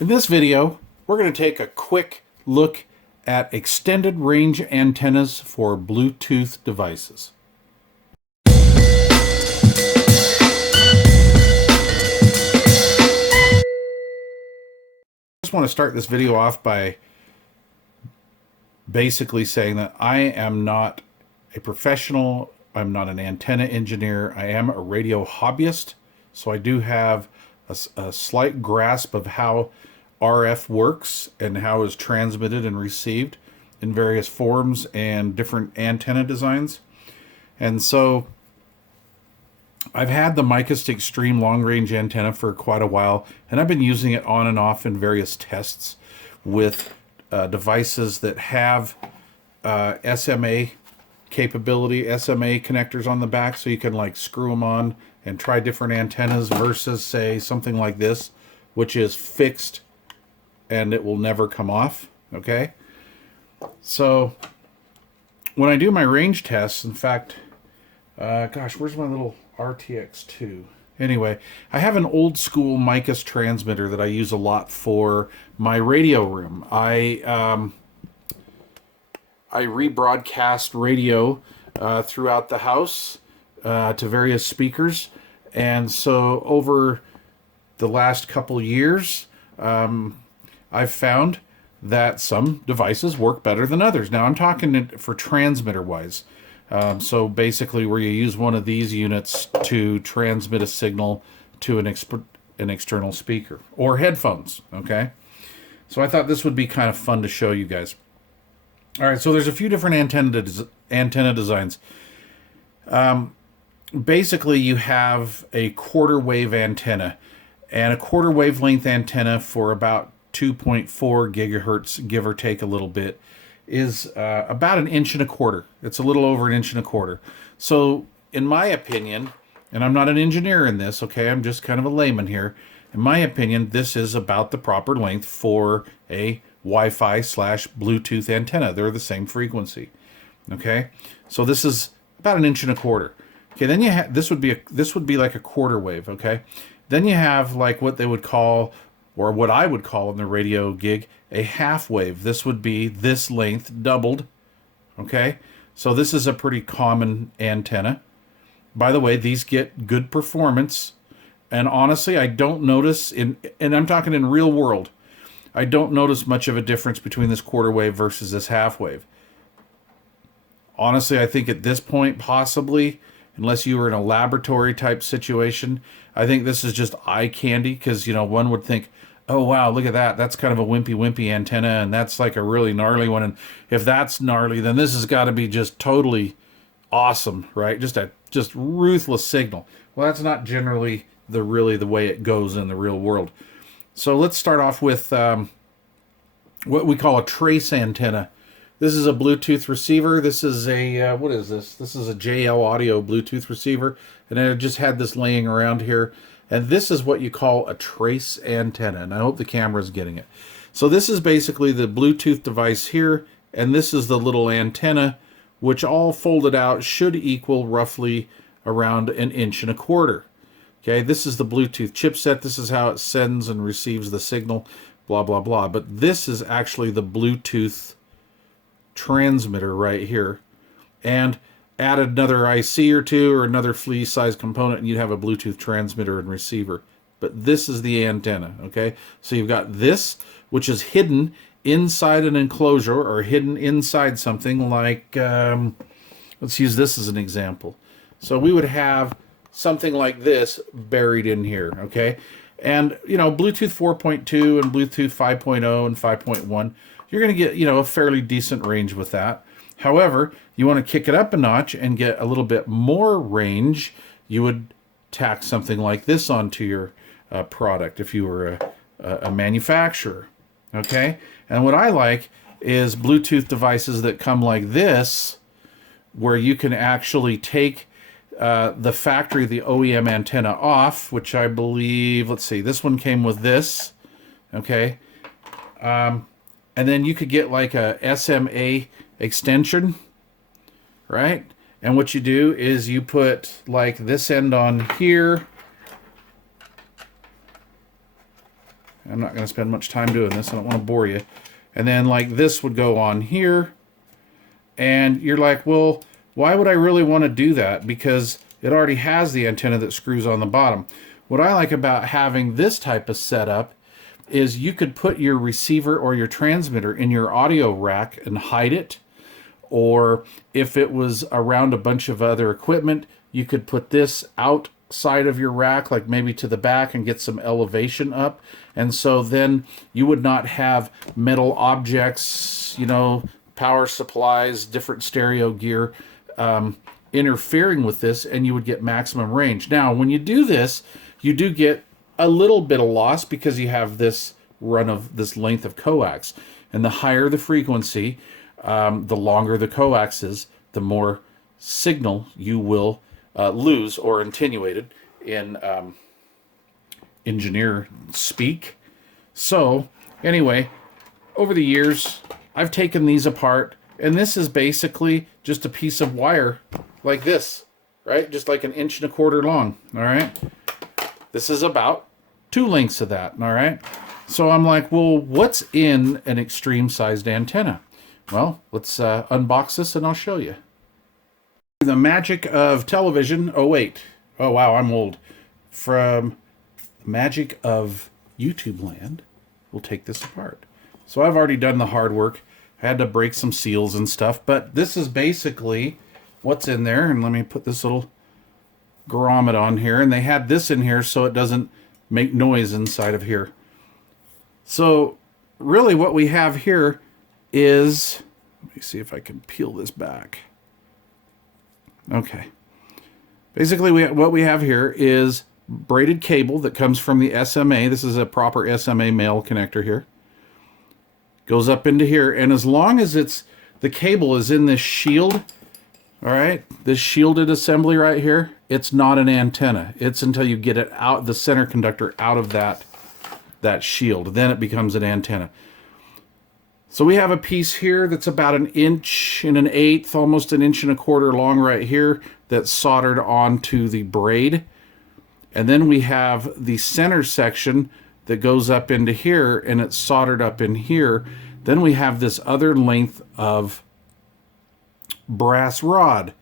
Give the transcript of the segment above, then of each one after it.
In this video, we're going to take a quick look at extended range antennas for Bluetooth devices. I just want to start this video off by basically saying that I am not a professional, I'm not an antenna engineer, I am a radio hobbyist, so I do have a slight grasp of how RF works and how it's transmitted and received in various forms and different antenna designs. And so I've had the Micast Extreme long range antenna for quite a while, and I've been using it on and off in various tests with devices that have SMA capability, SMA connectors on the back, so you can like screw them on and try different antennas versus say something like this, which is fixed and it will never come off. Okay, so when I do my range tests, in fact, gosh, where's my little RTX2? Anyway, I have an old school Micast transmitter that I use a lot for my radio room. I rebroadcast radio throughout the house to various speakers, and so over the last couple years, I've found that some devices work better than others. Now I'm talking for transmitter wise. So basically where you use one of these units to transmit a signal to an external speaker or headphones, okay? So I thought this would be kind of fun to show you guys. All right, so there's a few different antenna designs. Basically you have a quarter wave antenna, and a quarter wavelength antenna for about 2.4 gigahertz, give or take a little bit, is about 1.25 inches. It's a little over 1.25 inches. So in my opinion, and I'm not an engineer in this, okay, I'm just kind of a layman here. In my opinion, this is about the proper length for a Wi-Fi / Bluetooth antenna. They're the same frequency. Okay, so this is about 1.25 inches. Okay, then you have this would be like a quarter wave. Okay, then you have like what they would call, or what I would call in the radio gig, a half wave. This would be this length doubled. Okay, so this is a pretty common antenna. By the way, these get good performance, and honestly, I don't notice and I'm talking in real world, I don't notice much of a difference between this quarter wave versus this half wave. Honestly, I think at this point, possibly, unless you were in a laboratory type situation, I think this is just eye candy, because, you know, one would think, oh, wow, look at that. That's kind of a wimpy antenna, and that's like a really gnarly one. And if that's gnarly, then this has got to be just totally awesome, right? Just ruthless signal. Well, that's not generally the way it goes in the real world. So let's start off with what we call a trace antenna. This is a Bluetooth receiver. This is a, what is this? This is a JL Audio Bluetooth receiver. And I just had this laying around here. And this is what you call a trace antenna. And I hope the camera is getting it. So this is basically the Bluetooth device here. And this is the little antenna, which all folded out should equal roughly around 1.25 inches. Okay, this is the Bluetooth chipset. This is how it sends and receives the signal, blah, blah, blah. But this is actually the Bluetooth transmitter right here. And add another IC or two or another flea-sized component, and you'd have a Bluetooth transmitter and receiver. But this is the antenna, okay? So you've got this, which is hidden inside an enclosure or hidden inside something like, let's use this as an example. So we would have something like this buried in here, okay? And, you know, Bluetooth 4.2 and Bluetooth 5.0 and 5.1, you're going to get, you know, a fairly decent range with that. However, you want to kick it up a notch and get a little bit more range, you would tack something like this onto your product if you were a manufacturer, okay? And what I like is Bluetooth devices that come like this, where you can actually take the factory, the OEM antenna off, which I believe, let's see, this one came with this, okay? And then you could get like a SMA extension, right? And what you do is you put like this end on here, I'm not going to spend much time doing this. I don't want to bore you. And then like this would go on here. And you're like, well, why would I really want to do that? Because it already has the antenna that screws on the bottom. What I like about having this type of setup is you could put your receiver or your transmitter in your audio rack and hide it. Or if it was around a bunch of other equipment, you could put this outside of your rack, like maybe to the back, and get some elevation up. And so then you would not have metal objects, you know, power supplies, different stereo gear interfering with this, and you would get maximum range. Now, when you do this, you do get a little bit of loss because you have this run of this length of coax. And the higher the frequency, the longer the coax is, the more signal you will lose, or attenuated in engineer speak. So anyway, over the years, I've taken these apart, and this is basically just a piece of wire like this, right? Just like 1.25 inches long, all right? This is about 2 lengths of that, all right? So I'm like, well, what's in an extreme-sized antenna? Well, let's unbox this, and I'll show you. The magic of television. Oh, wait. Oh, wow, I'm old. From the magic of YouTube land, we'll take this apart. So I've already done the hard work. I had to break some seals and stuff, but this is basically what's in there. And let me put this little grommet on here. And they had this in here so it doesn't make noise inside of here. So really what we have here is, let me see if I can peel this back. Okay. Basically what we have here is braided cable that comes from the SMA. This is a proper SMA male connector here. Goes up into here, and as long as the cable is in this shield, all right, this shielded assembly right here, it's not an antenna. It's until you get it out, the center conductor out of that shield, then it becomes an antenna. So we have a piece here that's about 1 1/8 inches, almost 1.25 inches long right here, that's soldered onto the braid. And then we have the center section that goes up into here, and it's soldered up in here. Then we have this other length of brass rod,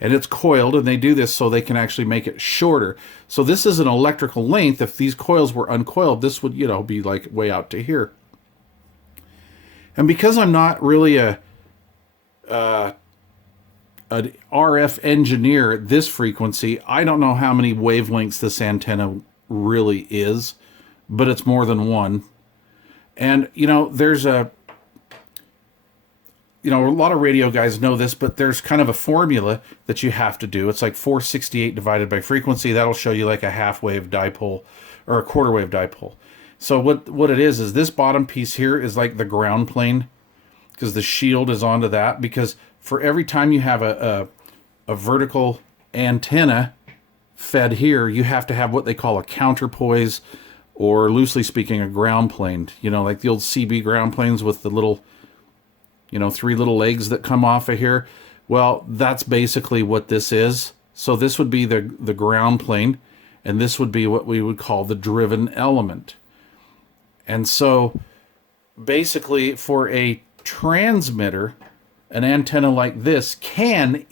and it's coiled, and they do this so they can actually make it shorter. So this is an electrical length. If these coils were uncoiled, this would, you know, be like way out to here. And because I'm not really an RF engineer at this frequency, I don't know how many wavelengths this antenna really is, but it's more than one. And, you know, there's a lot of radio guys know this, but there's kind of a formula that you have to do. It's like 468 divided by frequency. That'll show you like a half wave dipole or a quarter wave dipole. So what it is this bottom piece here is like the ground plane, because the shield is onto that. Because for every time you have a vertical antenna fed here, you have to have what they call a counterpoise, or loosely speaking, a ground plane. You know, like the old CB ground planes with the little, you know, 3 little legs that come off of here. Well, that's basically what this is. So this would be the ground plane, and this would be what we would call the driven element. And so basically for a transmitter, an antenna like this can,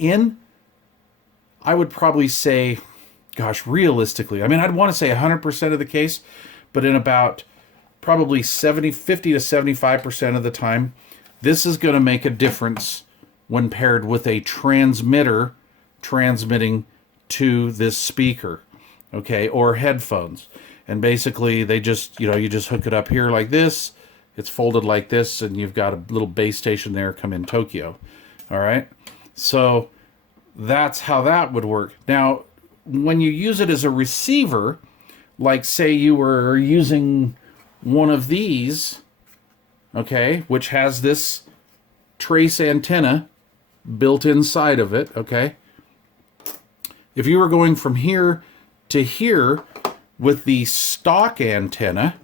I would probably say, gosh, realistically, I mean, I'd want to say 100% of the case, but in about probably 50 to 75% of the time, this is going to make a difference when paired with a transmitter transmitting to this speaker, okay, or headphones. And basically they just, you just hook it up here like this, it's folded like this, and you've got a little base station there, come in Tokyo. All right, so that's how that would work. Now, when you use it as a receiver, like say you were using one of these, okay, which has this trace antenna built inside of it, okay, if you were going from here to here with the stock antenna,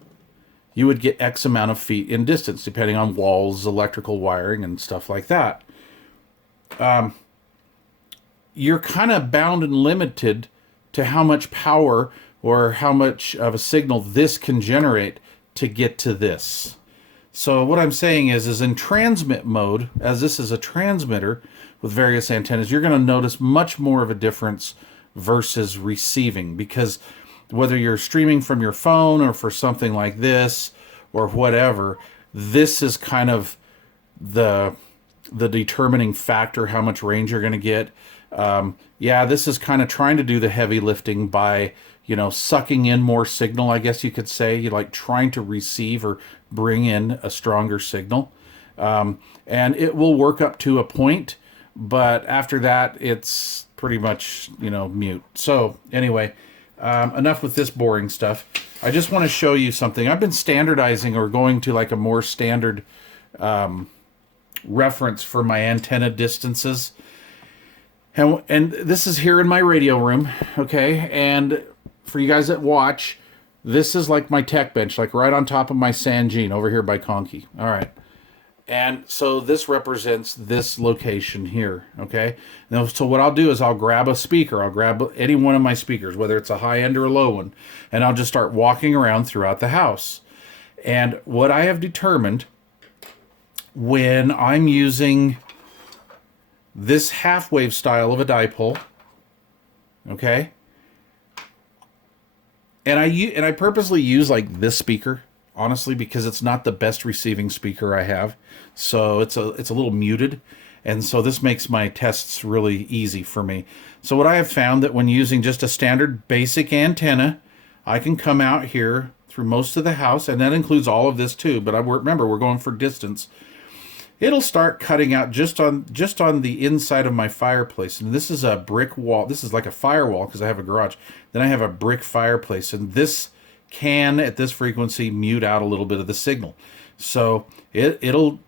you would get X amount of feet in distance, depending on walls, electrical wiring, and stuff like that. You're kind of bound and limited to how much power or how much of a signal this can generate to get to this. So what I'm saying is in transmit mode, as this is a transmitter with various antennas, you're going to notice much more of a difference versus receiving, because whether you're streaming from your phone or for something like this or whatever, this is kind of the determining factor how much range you're going to get. Yeah, this is kind of trying to do the heavy lifting by, sucking in more signal, I guess you could say. You like trying to receive or bring in a stronger signal. And it will work up to a point, but after that, it's pretty much, mute. So anyway, enough with this boring stuff. I just want to show you something. I've been standardizing or going to like a more standard reference for my antenna distances. And this is here in my radio room, okay? And for you guys that watch, this is like my tech bench, like right on top of my Sangean over here by Conky. All right. And so this represents this location here, okay? Now, so what I'll do is I'll grab a speaker. I'll grab any one of my speakers, whether it's a high end or a low one, and I'll just start walking around throughout the house. And what I have determined when I'm using this half wave style of a dipole, okay? And I purposely use like this speaker, honestly, because it's not the best receiving speaker I have. So it's a little muted. And so this makes my tests really easy for me. So what I have found that when using just a standard basic antenna, I can come out here through most of the house, and that includes all of this too, but remember, we're going for distance. It'll start cutting out just on the inside of my fireplace. And this is a brick wall. This is like a firewall because I have a garage. Then I have a brick fireplace, and this can, at this frequency, mute out a little bit of the signal. So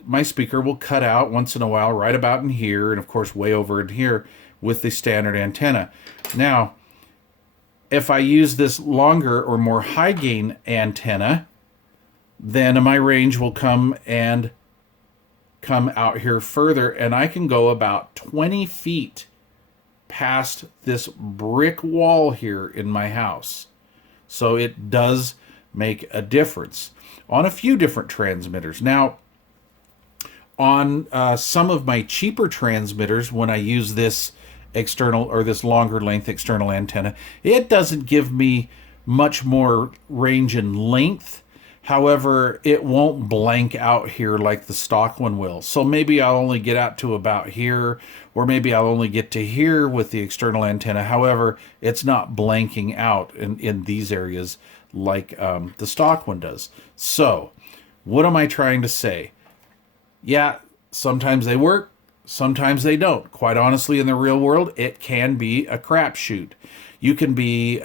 my speaker will cut out once in a while, right about in here, and of course way over in here with the standard antenna. Now, if I use this longer or more high gain antenna, then my range will come out here further, and I can go about 20 feet past this brick wall here in my house. So it does make a difference on a few different transmitters. Now, on some of my cheaper transmitters, when I use this external or this longer length external antenna, it doesn't give me much more range and length. However, it won't blank out here like the stock one will. So maybe I'll only get out to about here, or maybe I'll only get to here with the external antenna. However, it's not blanking out in these areas like the stock one does. So, what am I trying to say? Yeah, sometimes they work, sometimes they don't. Quite honestly, in the real world, it can be a crapshoot. You can be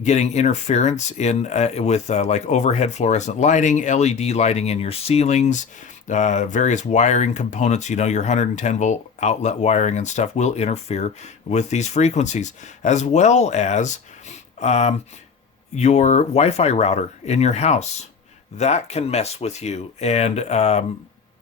getting interference with like overhead fluorescent lighting, LED lighting in your ceilings, various wiring components, your 110 volt outlet wiring and stuff will interfere with these frequencies, as well as your Wi-Fi router in your house. That can mess with you and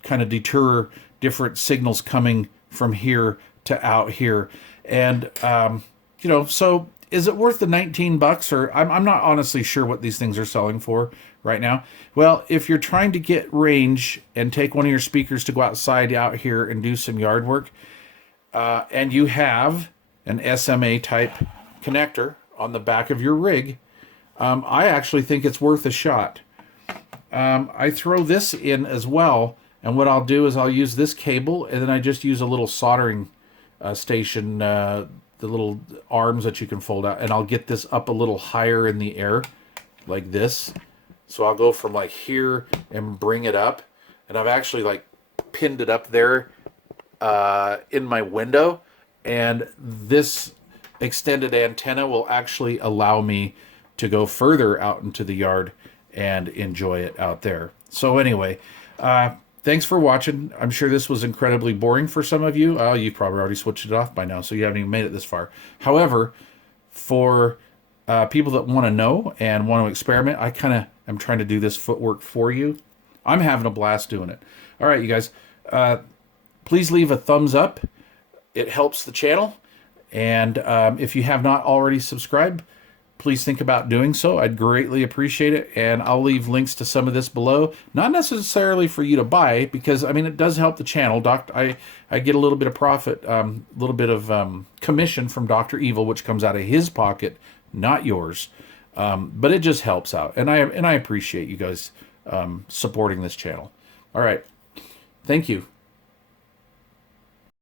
kind of deter different signals coming from here to out here. And, so is it worth the $19? Or I'm not honestly sure what these things are selling for right now. Well, if you're trying to get range and take one of your speakers to go outside out here and do some yard work, and you have an SMA type connector on the back of your rig, I actually think it's worth a shot. I throw this in as well, and what I'll do is I'll use this cable, and then I just use a little soldering station, the little arms that you can fold out, and I'll get this up a little higher in the air like this. So I'll go from like here and bring it up, and I've actually like pinned it up there in my window, and this extended antenna will actually allow me to go further out into the yard and enjoy it out there. So anyway, thanks for watching. I'm sure this was incredibly boring for some of you. You probably already switched it off by now, so you haven't even made it this far. However, for people that want to know and want to experiment, I kind of am trying to do this footwork for you. I'm having a blast doing it. All right, you guys, please leave a thumbs up. It helps the channel. And if you have not already subscribed, please think about doing so. I'd greatly appreciate it. And I'll leave links to some of this below. Not necessarily for you to buy, because I mean, it does help the channel. I get a little bit of profit, a little bit of commission from Dr. Evil, which comes out of his pocket, not yours. But it just helps out. And I appreciate you guys supporting this channel. All right. Thank you.